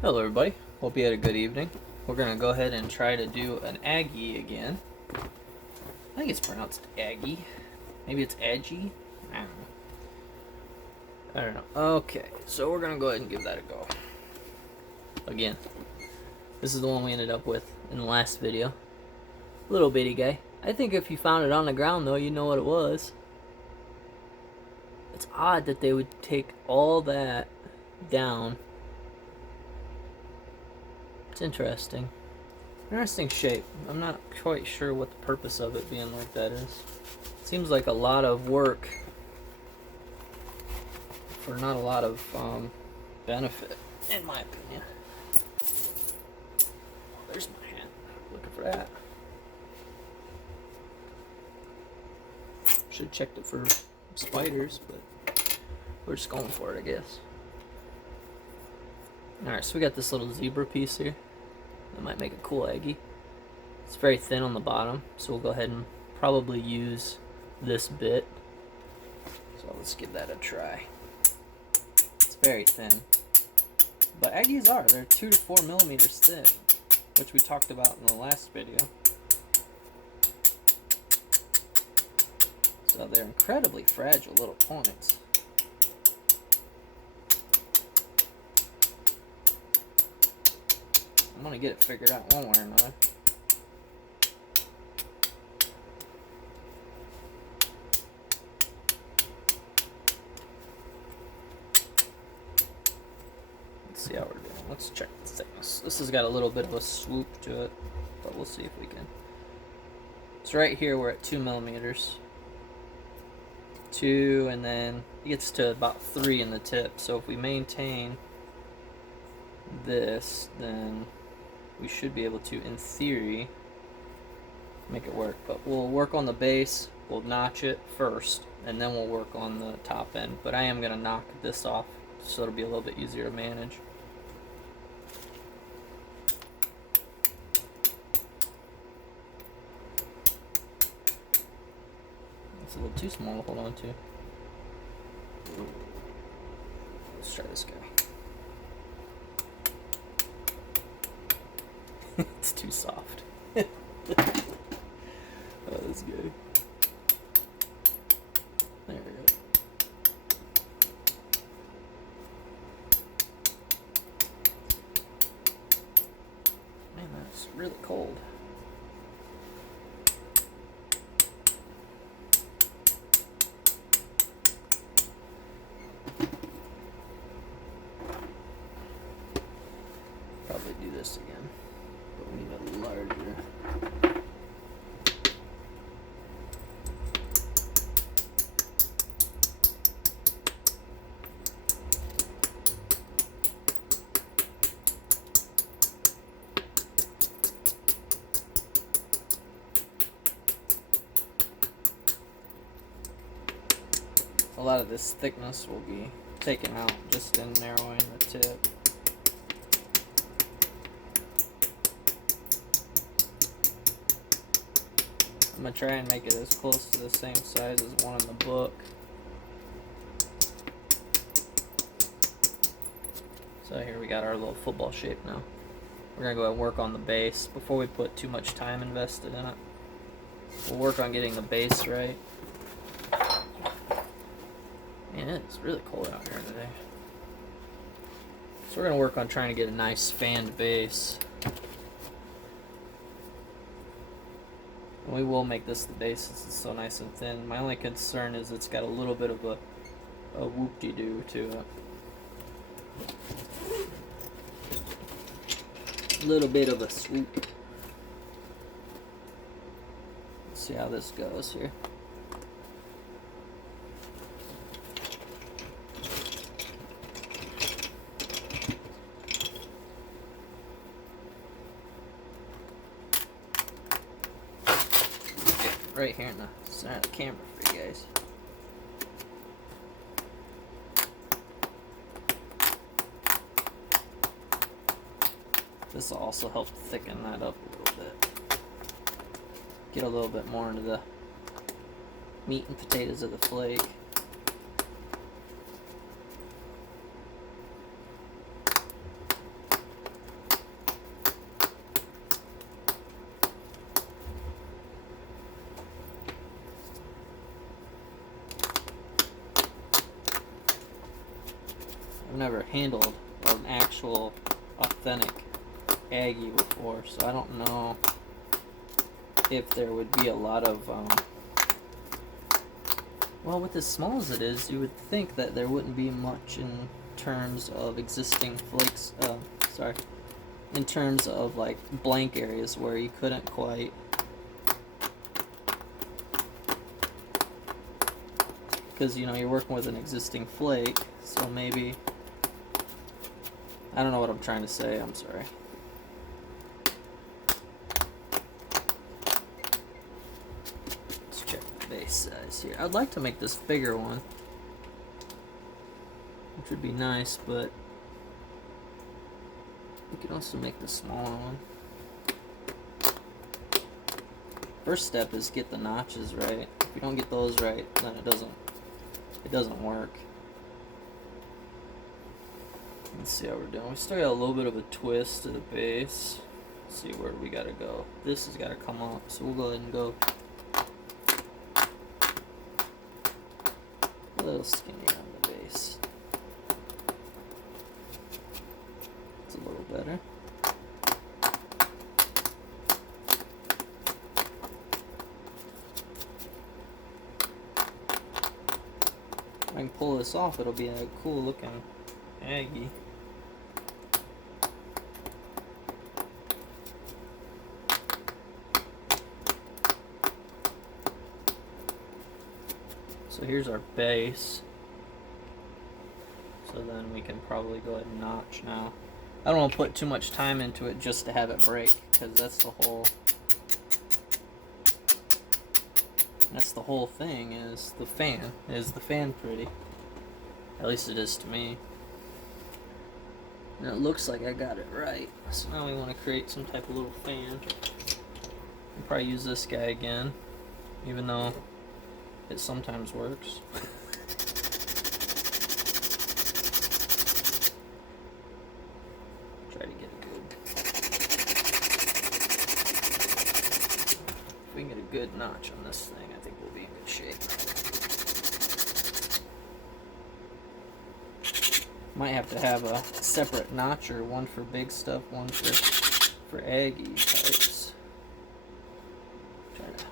Hello everybody, hope you had a good evening. We're going to go ahead and try to do an Agee again. I think it's pronounced Agee. Maybe it's Agee? I don't know. Okay, so we're going to go ahead and give that a go. Again, this is the one we ended up with in the last video. Little bitty guy. I think if you found it on the ground though, you'd know what it was. It's odd that they would take all that down. It's interesting. Interesting shape. I'm not quite sure what the purpose of it being like that is. Seems like a lot of work for not a lot of benefit, in my opinion. Oh, there's my hand. Looking for that. Should have checked it for spiders, but we're just going for it, I guess. Alright, so we got this little zebra piece here. That might make a cool Agee. It's very thin on the bottom, so we'll go ahead and probably use this bit. So let's give that a try. It's very thin. But Agees are, they're 2 to 4 millimeters thick, which we talked about in the last video. So they're incredibly fragile little points. I'm gonna get it figured out one way or another. Let's see how we're doing. Let's check the thickness. This has got a little bit of a swoop to it, but we'll see if we can. So right here we're at 2 millimeters. 2, and then it gets to about 3 in the tip. So if we maintain this, then we should be able to, in theory, make it work. But we'll work on the base, we'll notch it first, and then we'll work on the top end. But I am going to knock this off so it'll be a little bit easier to manage. It's a little too small to hold on to. Let's try this guy. It's too soft. Oh, that's good. There we go. Man, that's really cold. Probably do this again. But we need a larger. A lot of this thickness will be taken out just in narrowing the tip. I'm going to try and make it as close to the same size as one in the book. So here we got our little football shape now. We're going to go ahead and work on the base before we put too much time invested in it. We'll work on getting the base right. Man, it's really cold out here today. So we're going to work on trying to get a nice fanned base. And we will make this the base since it's so nice and thin. My only concern is it's got a little bit of a whoop-de-doo to it. A little bit of a swoop. Let's see how this goes here. Right here in the center of the camera for you guys. This will also help thicken that up a little bit. Get a little bit more into the meat and potatoes of the flake. never handled an actual authentic Agee before, so I don't know if there would be a lot of well, with as small as it is, you would think that there wouldn't be much in terms of existing flakes, in terms of like blank areas where you couldn't quite because you know you're working with an existing flake, so maybe I don't know what I'm trying to say, I'm sorry. Let's check the base size here. I'd like to make this bigger one, which would be nice, but we can also make the smaller one. First step is get the notches right. If you don't get those right, then it doesn't work. Let's see how we're doing. We still got a little bit of a twist to the base. Let's see where we gotta go. This has gotta come up, so we'll go ahead and go a little skinnier on the base. It's a little better. If I can pull this off, it'll be a cool looking Agee. So here's our base. So then we can probably go ahead and notch now. I don't want to put too much time into it just to have it break, because that's the whole thing, is the fan. Is the fan pretty? At least it is to me. And it looks like I got it right. So now we want to create some type of little fan. We'll probably use this guy again, even though it sometimes works. Try to get it good. If we can get a good notch on this thing, I think we'll be in good shape. Might have to have a separate notcher, one for big stuff, one for Agee types. Try to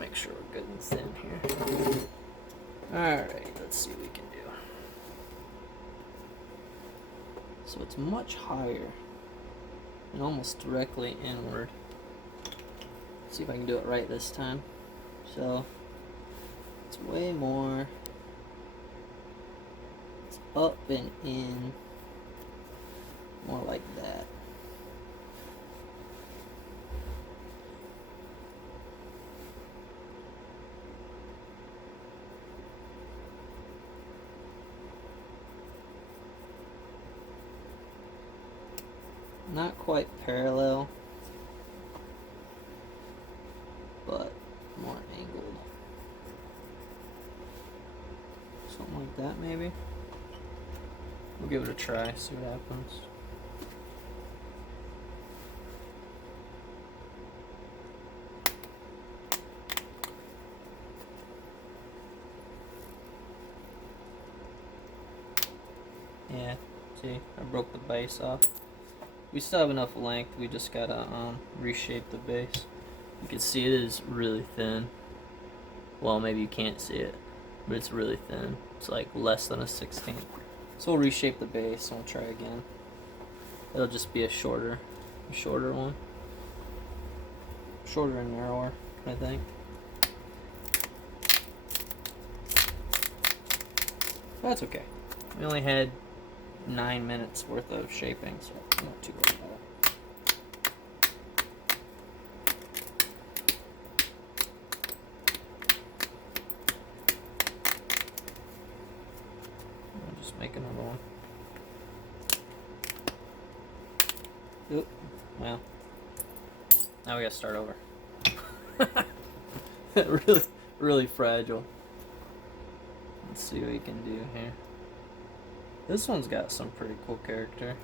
make sure we're good and thin here. Alright, let's see what we can do. So it's much higher and almost directly inward. Let's see if I can do it right this time. So it's way more up and in, more like that. Not quite parallel, but more angled. Something like that, maybe. We'll give it a try, see what happens. Yeah, see, I broke the base off. We still have enough length, we just gotta reshape the base. You can see it is really thin. Well, maybe you can't see it, but it's really thin. It's like less than a 16th. So we'll reshape the base and we'll try again. It'll just be a shorter one. Shorter and narrower, I think. That's okay. We only had 9 minutes worth of shaping, so I'm not too worried about it. I'll just make another one. Oop. Well, now we gotta start over. really fragile. Let's see what we can do here. This one's got some pretty cool character.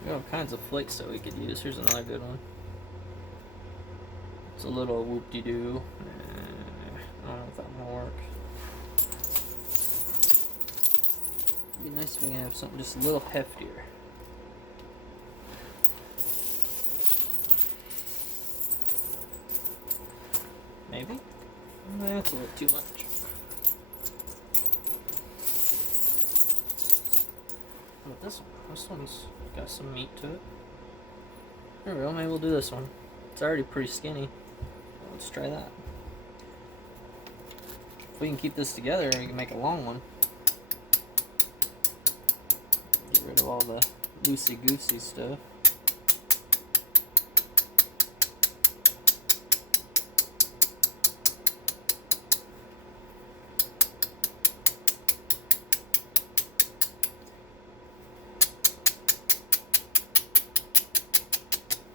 We got all kinds of flicks that we could use. Here's another good one. It's a little whoop-de-doo. I don't know if that will work. It'd be nice if we can have something just a little heftier. Maybe? That's a little too much. How about this one? This one's got some meat to it. There we go, maybe we'll do this one. It's already pretty skinny. Let's try that. If we can keep this together, we can make a long one. Get rid of all the loosey-goosey stuff.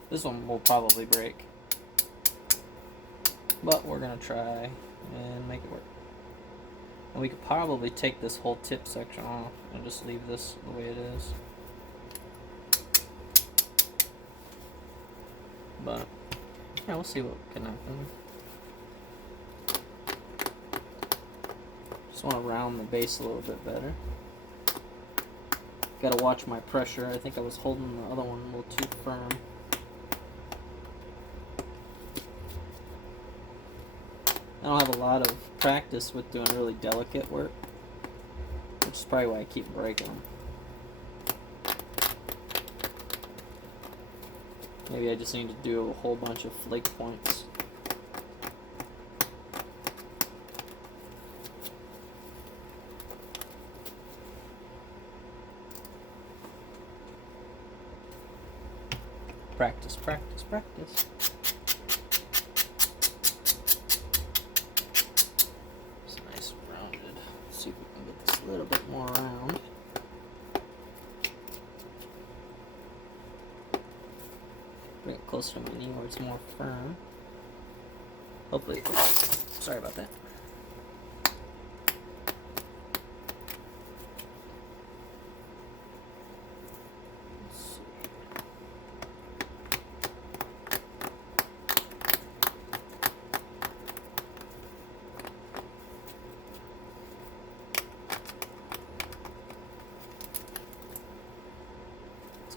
This one will probably break, but we're gonna try and make it work. And we could probably take this whole tip section off and just leave this the way it is. But yeah, we'll see what can happen. Just want to round the base a little bit better. Gotta watch my pressure. I think I was holding the other one a little too firm. I don't have a lot of practice with doing really delicate work, which is probably why I keep breaking them. Maybe I just need to do a whole bunch of flake points. Practice, practice, practice. A little bit more round. Bring it closer to my knee where it's more firm. Hopefully, oops, sorry about that. Let's see.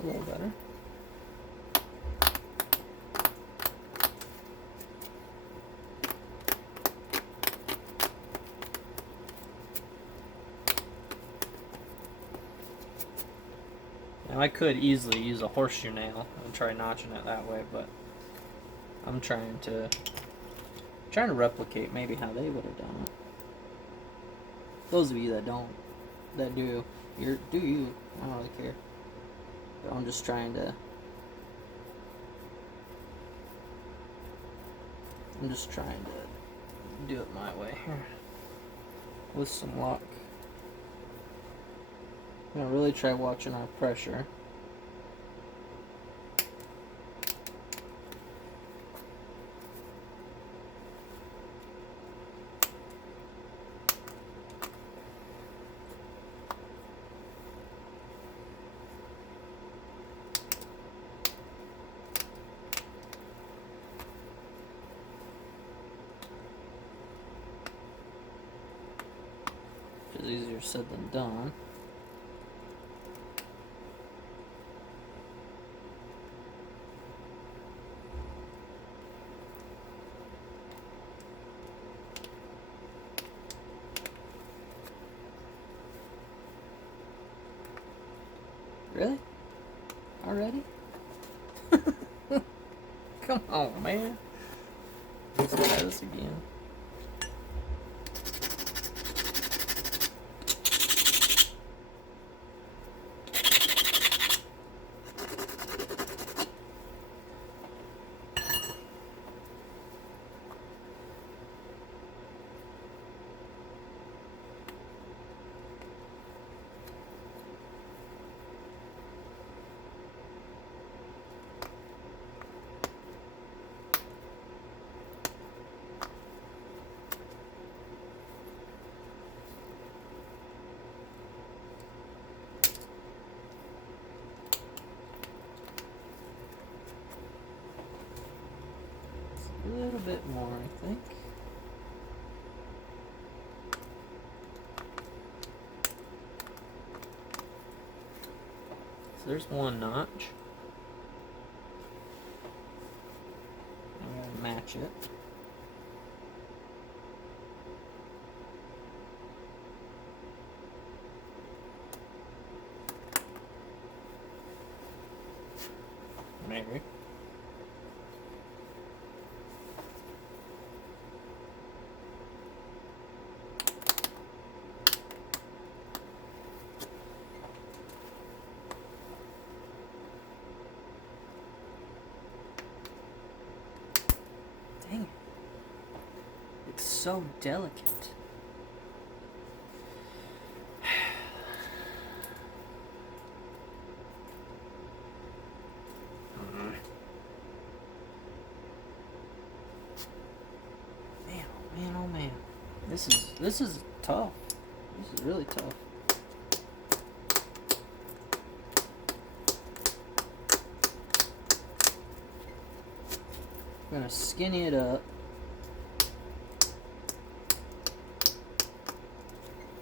A little better. Now I could easily use a horseshoe nail and try notching it that way, but I'm trying to replicate maybe how they would have done it. Those of you that don't, that do, do you? I don't really care. But I'm just trying to do it my way here with some luck. I'm gonna really try watching our pressure. Which is easier said than done. Really? Already? Come on, man. Let's try this again. A little bit more, I think. So there's one notch. I'm gonna match it. Maybe. Dang it. It's so delicate. Man, oh man. This is tough. This is really tough. I'm gonna skinny it up.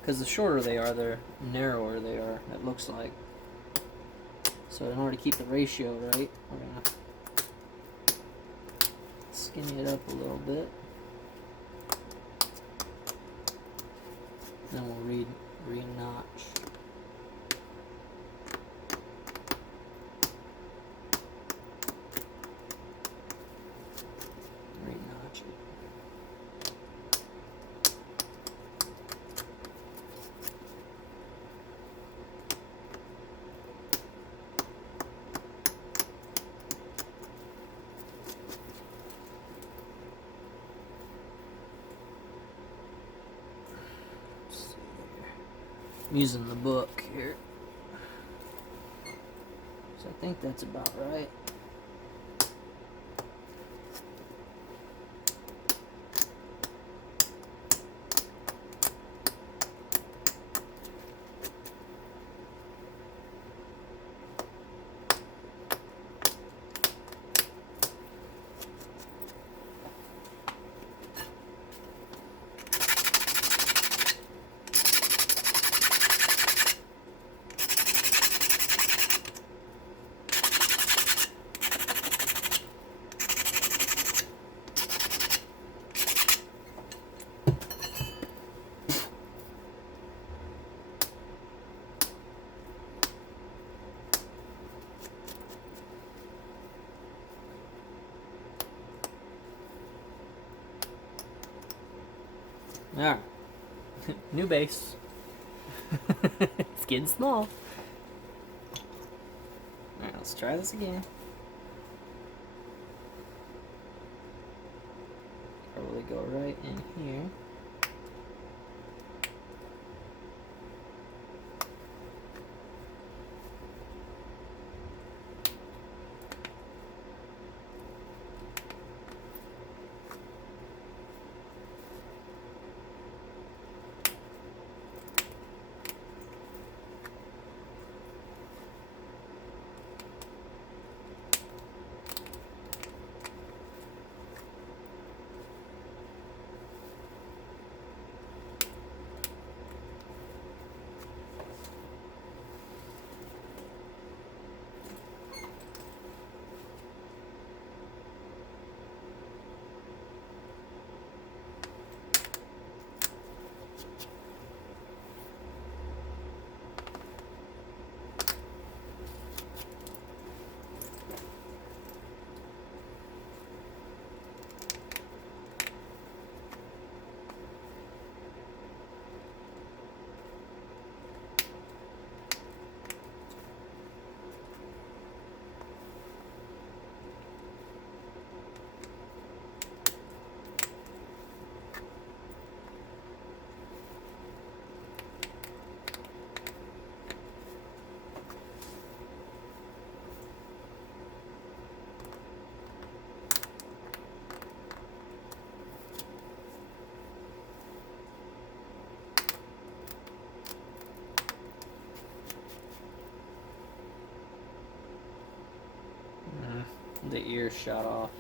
Because the shorter they are, the narrower they are, it looks like. So in order to keep the ratio right, we're gonna skinny it up a little bit. Then we'll re-notch. Re-notch it. I'm using the book here. So I think that's about right. Alright. New base. It's getting small. Alright, let's try this again. Probably go right in here. The ear shot off.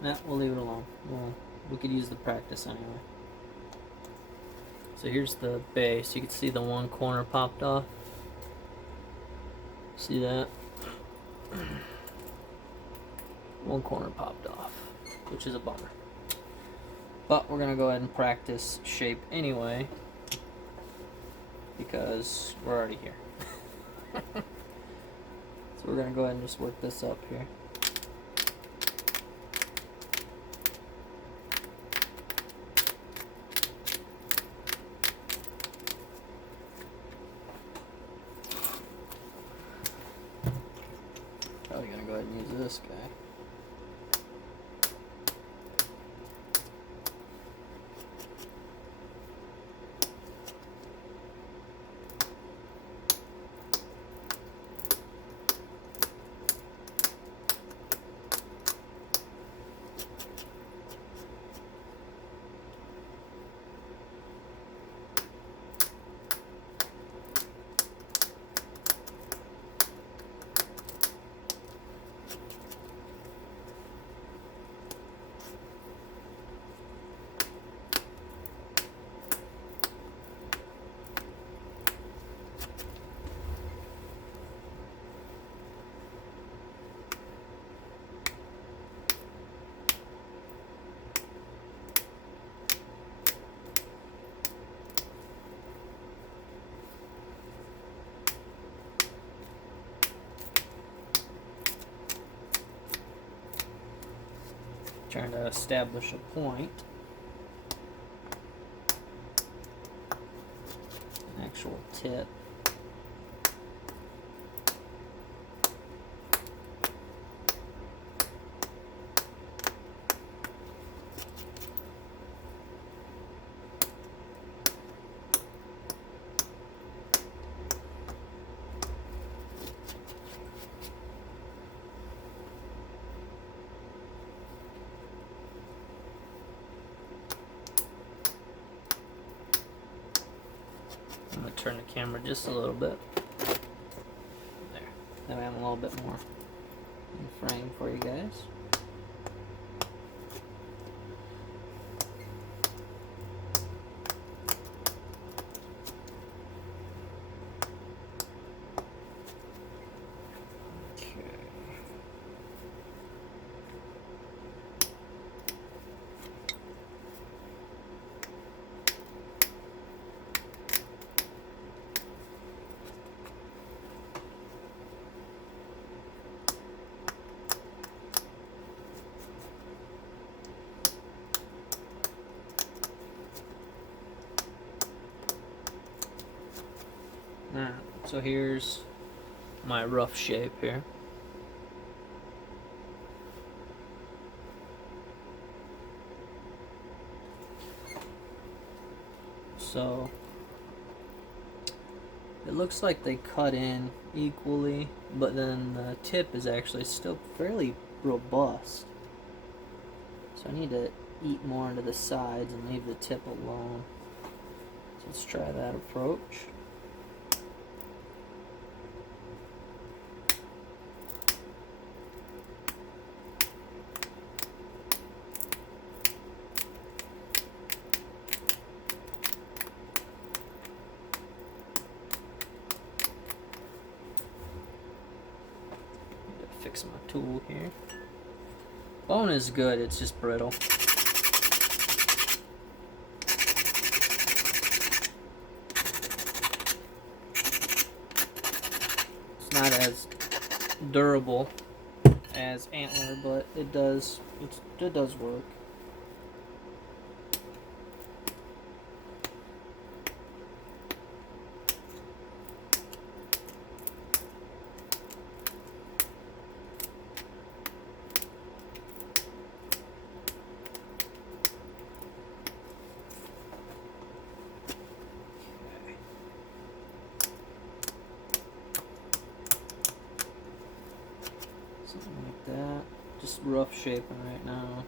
Nah, we'll leave it alone. We could use the practice anyway. So here's the base. You can see the one corner popped off. See that? One corner popped off, which is a bummer. But we're gonna go ahead and practice shape anyway, because we're already here. So we're gonna go ahead and just work this up here. Probably gonna go ahead and use this guy. Trying to establish a point. An actual tip. I'm going to turn the camera just a little bit. There. That way I'm a little bit more in frame for you guys. Alright, so here's my rough shape here. So it looks like they cut in equally, but then the tip is actually still fairly robust. So I need to eat more into the sides and leave the tip alone. So let's try that approach. Fix my tool here. Bone is good, it's just brittle. It's not as durable as antler, but it does work. Something like that. Just rough shaping right now.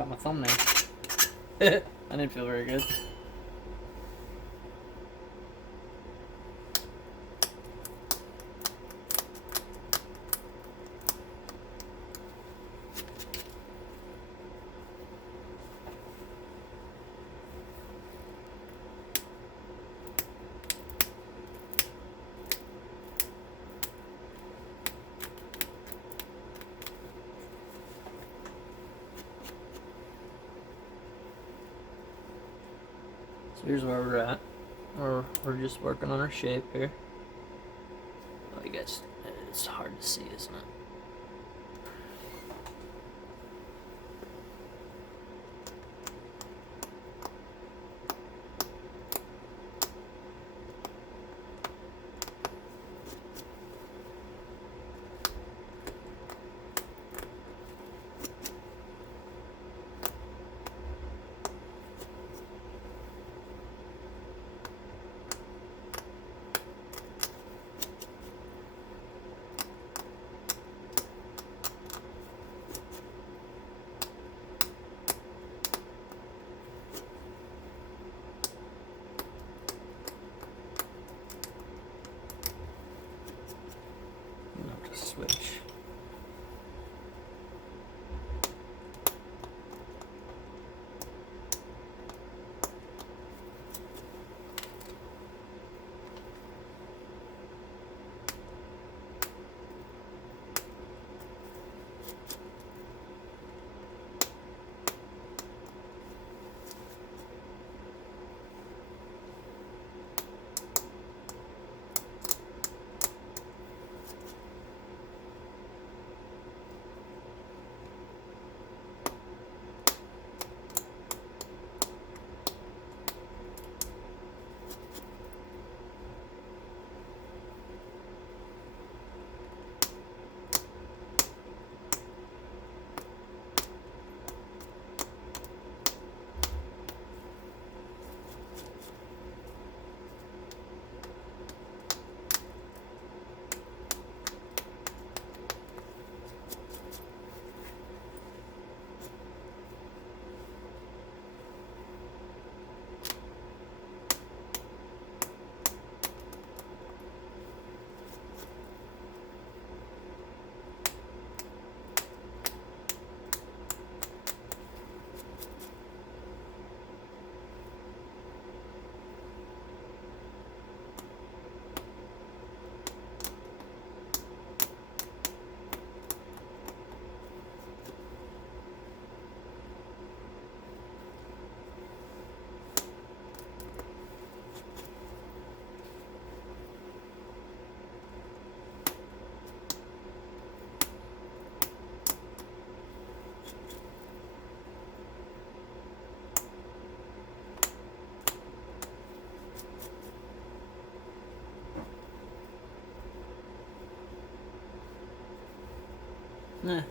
forgot my thumbnail. I didn't feel very good. So here's where we're at. We're just working on our shape here. Oh, you guys, it's hard to see, isn't it? Switch.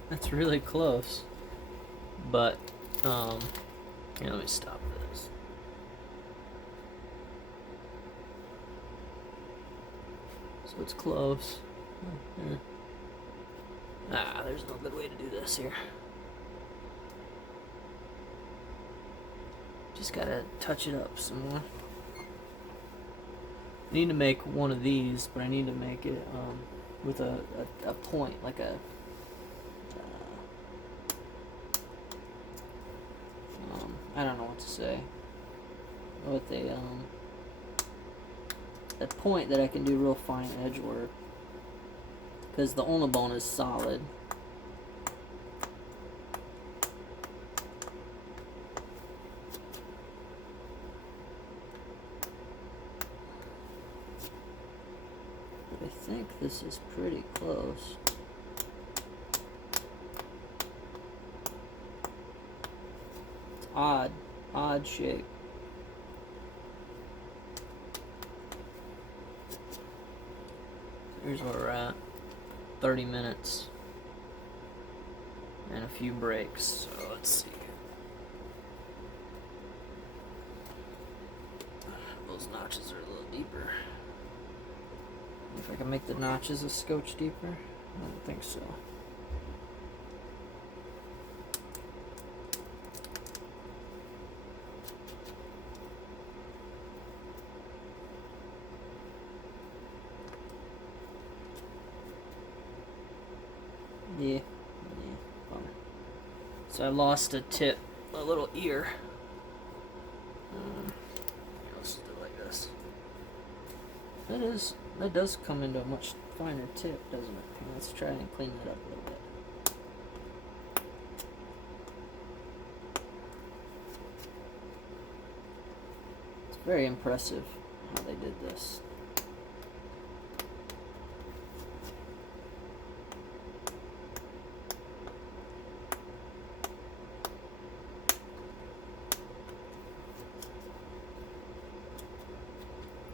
That's really close. But, let me stop this. So it's close. There's no good way to do this here. Just gotta touch it up some more. I need to make one of these, but I need to make it with a point, like a I don't know what to say. With a point that I can do real fine edge work, because the ulna bone is solid. But I think this is pretty close. It's odd shape. Here's where we're at. 30 minutes. And a few breaks. So let's see. Those notches are a little deeper. If I can make the notches a scotch deeper? I don't think so. Yeah. Bummer. So I lost a tip, a little ear. Let's do it like this. That does come into a much finer tip, doesn't it? Let's try and clean that up a little bit. It's very impressive how they did this.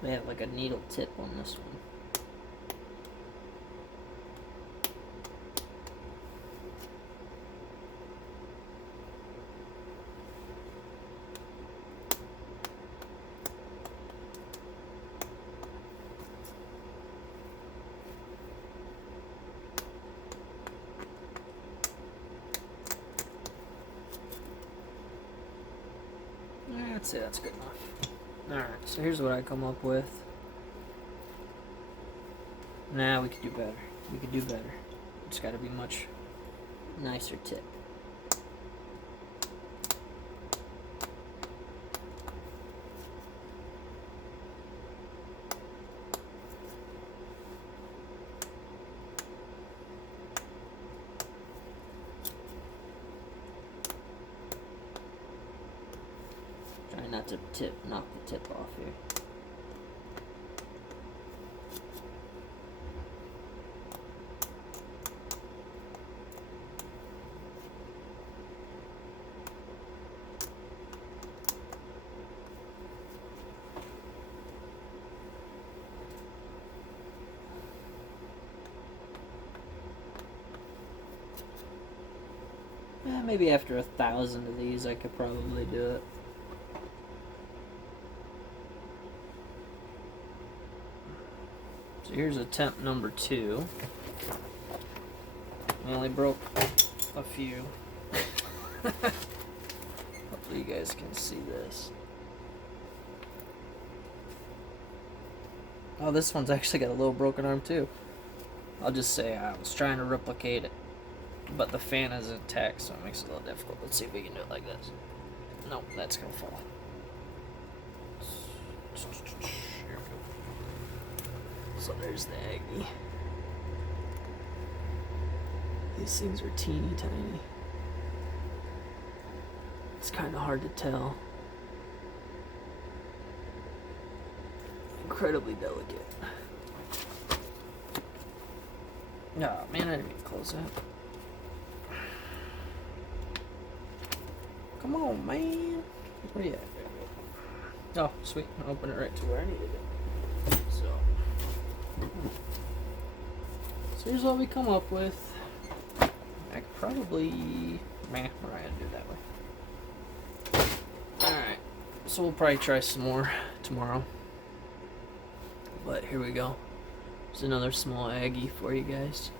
They have like a needle tip on this one. I'd say that's good enough. Alright, so here's what I come up with. Nah, we could do better. We could do better. It's gotta be much nicer tip. Try not to knock the tip off here. Maybe after 1,000 of these I could probably do it. So here's attempt number 2. I only broke a few. Hopefully you guys can see this. Oh, this one's actually got a little broken arm too. I'll just say I was trying to replicate it, but the fan is intact, so it makes it a little difficult. Let's see if we can do it like this. Nope, that's gonna fall. Here we go. So there's the Agee. These things are teeny tiny. It's kind of hard to tell. Incredibly delicate. Oh man, I didn't mean to close that. Come on, man. Where you at? Oh, sweet. I'll open it right to where I needed it. So here's what we come up with. I could probably... we're not gonna do it that way. Alright. So we'll probably try some more tomorrow. But here we go. There's another small Agee for you guys.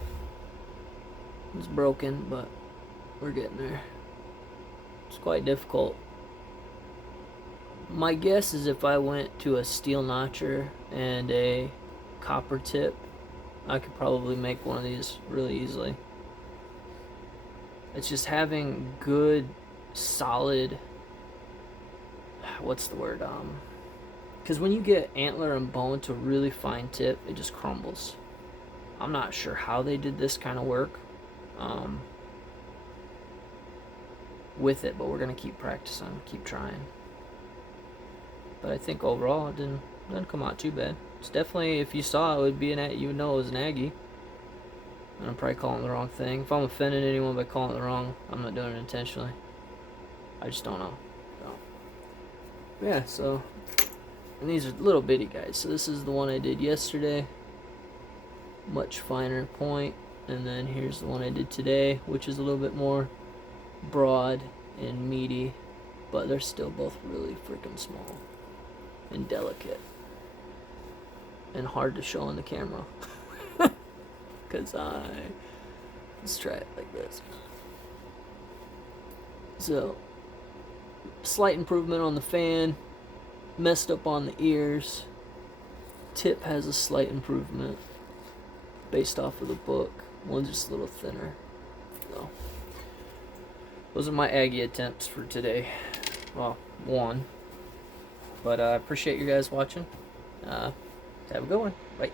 It's broken, but we're getting there. It's quite difficult. My guess is if I went to a steel notcher and a copper tip, I could probably make one of these really easily. It's just having good, solid, what's the word, because when you get antler and bone to a really fine tip, it just crumbles. I'm not sure how they did this kind of work with it, but we're going to keep practicing, keep trying. But I think overall it didn't come out too bad. It's definitely, if you saw it, would be you would know it was an Agee. And I'm probably calling the wrong thing. If I'm offending anyone by calling it the wrong, I'm not doing it intentionally. I just don't know. So, yeah, so... and these are little bitty guys. So this is the one I did yesterday. Much finer point. And then here's the one I did today, which is a little bit more broad and meaty. But they're still both really freaking small and delicate. And hard to show on the camera. Let's try it like this. So, slight improvement on the fan. Messed up on the ears. Tip has a slight improvement based off of the book. One's just a little thinner. So those are my Agee attempts for today. Well, one. But I appreciate you guys watching. Have a good one. Bye.